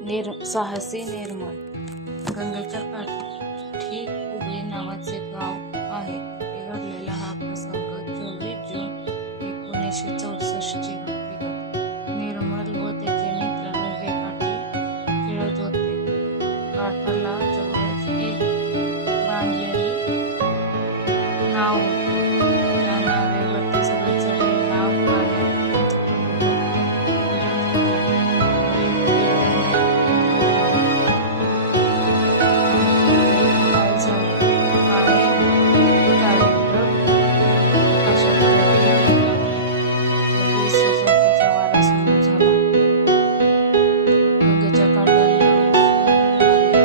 साहसी निर्मळ. गंगेच्या काठी उगळी नावाचे गाव आहे. तिथे घडलेला हा प्रसंग 24 जून 1964 ची हकीकत. निर्मल व त्याचे मित्र गंगेकाठी खेळत होते. काठाला जवळच एक बांधलेली नाव होती. त्या नावेवरती सगळे चढे नाव पाण्यात बुडत होते. काय झालं? अशा तऱ्हेने लगेच सोसायटीचा वारा सुरू झाला. गंगेच्या काठाला उसळू लागले.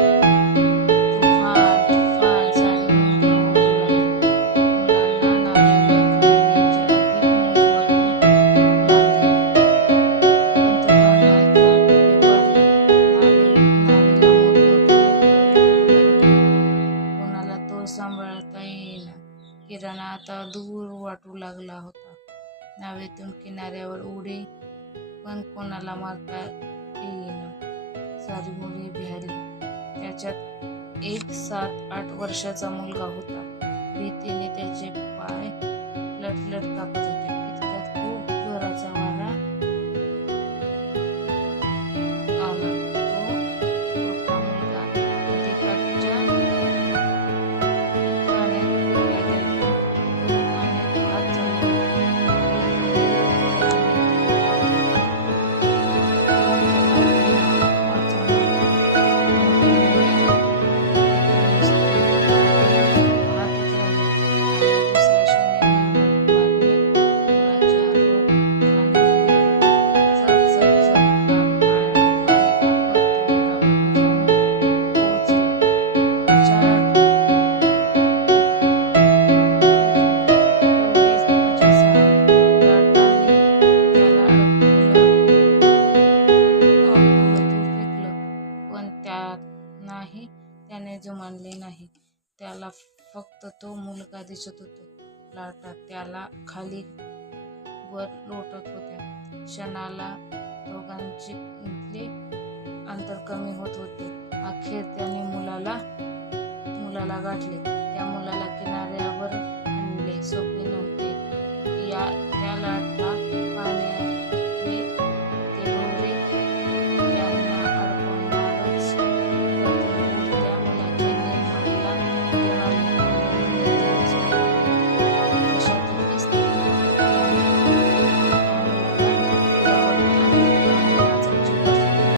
तुफान तुफान सारे मुलं ओरडू लागले. मुलांना नावेवर खेळण्याची अधिक मौज वाटू लागली. पण तुफानात पुढे पडलं. नावेला मोठमोठे कळे येऊ लागले. कोणाला तो सांभाळता येईना. किराणा आता दूर वाटू लागला होता. नावेतून किनाऱ्यावर उडी पण कोणाला मारता येईना. सारी मुले भिहारली. त्याच्यात एक 7-8 वर्षाचा मुलगा होता. भीतीने त्याचे पाय लटलट कापत होते. इतक्यात खूप जोराचा वारा आला. तो छोटा मुलगा नदीकाठच्या पाण्यात बुडायला गेला. तो पाण्यात वाहत जाऊ लागला. त्याने जुमानले नाही. त्याला फक्त तो मुलगा दिसत होता. लाटा त्याला खाली वर लोटत होत्या. क्षणाला दोघांचे अंतर कमी होत होते. अखेर त्याने मुलाला गाठले. त्या मुलाला किनाऱ्यावर